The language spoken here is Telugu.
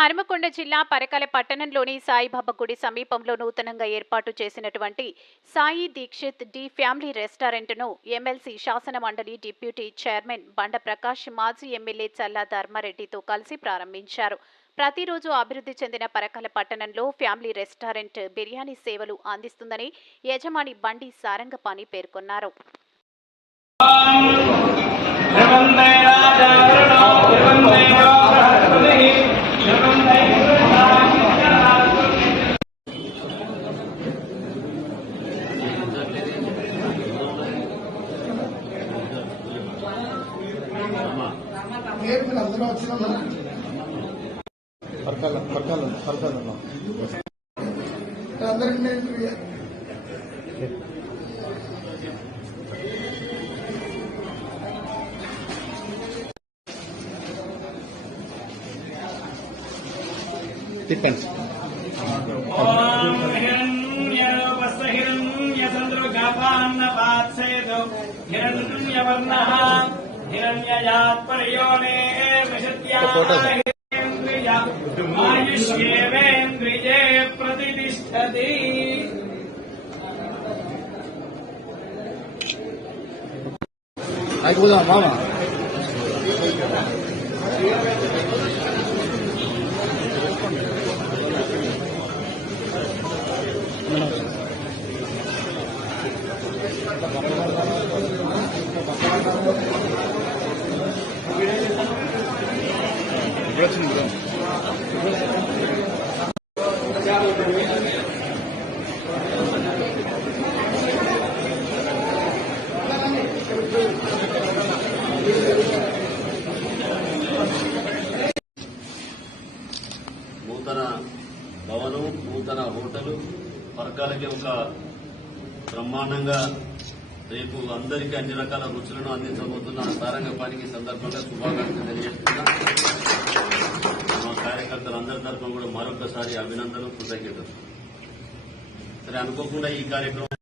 హనుమకొండ జిల్లా పరకాల పట్టణంలోని సాయిబాబా గుడి సమీపంలో నూతనంగా ఏర్పాటు చేసినటువంటి సాయి దీక్షిత్ డి ఫ్యామిలీ రెస్టారెంట్ను ఎమ్మెల్సీ శాసన మండలి డిప్యూటీ చైర్మన్ బండ ప్రకాష్ మాజీ ఎమ్మెల్యే చల్లా ధర్మారెడ్డితో కలిసి ప్రారంభించారు. ప్రతిరోజు అభివృద్ధి చెందిన పరకాల పట్టణంలో ఫ్యామిలీ రెస్టారెంట్ బిర్యానీ సేవలు అందిస్తుందని యజమాని బండి సారంగపాణి పేర్కొన్నారు. Depends. I go down, Mama. నూతన భవనం, నూతన హోటలు పరకాలకి ఒక బ్రహ్మాండంగా రేపు అందరికీ అన్ని రకాల రుచులను అందించబోతున్న సారంగపాణికి సందర్భంగా శుభాకాంక్షలు తెలియజేస్తున్నా. మా కార్యకర్తలందరి తరఫున కూడా మరొకసారి అభినందనలు, కృతజ్ఞతలు. సరే, అనుకోకుండా ఈ కార్యక్రమం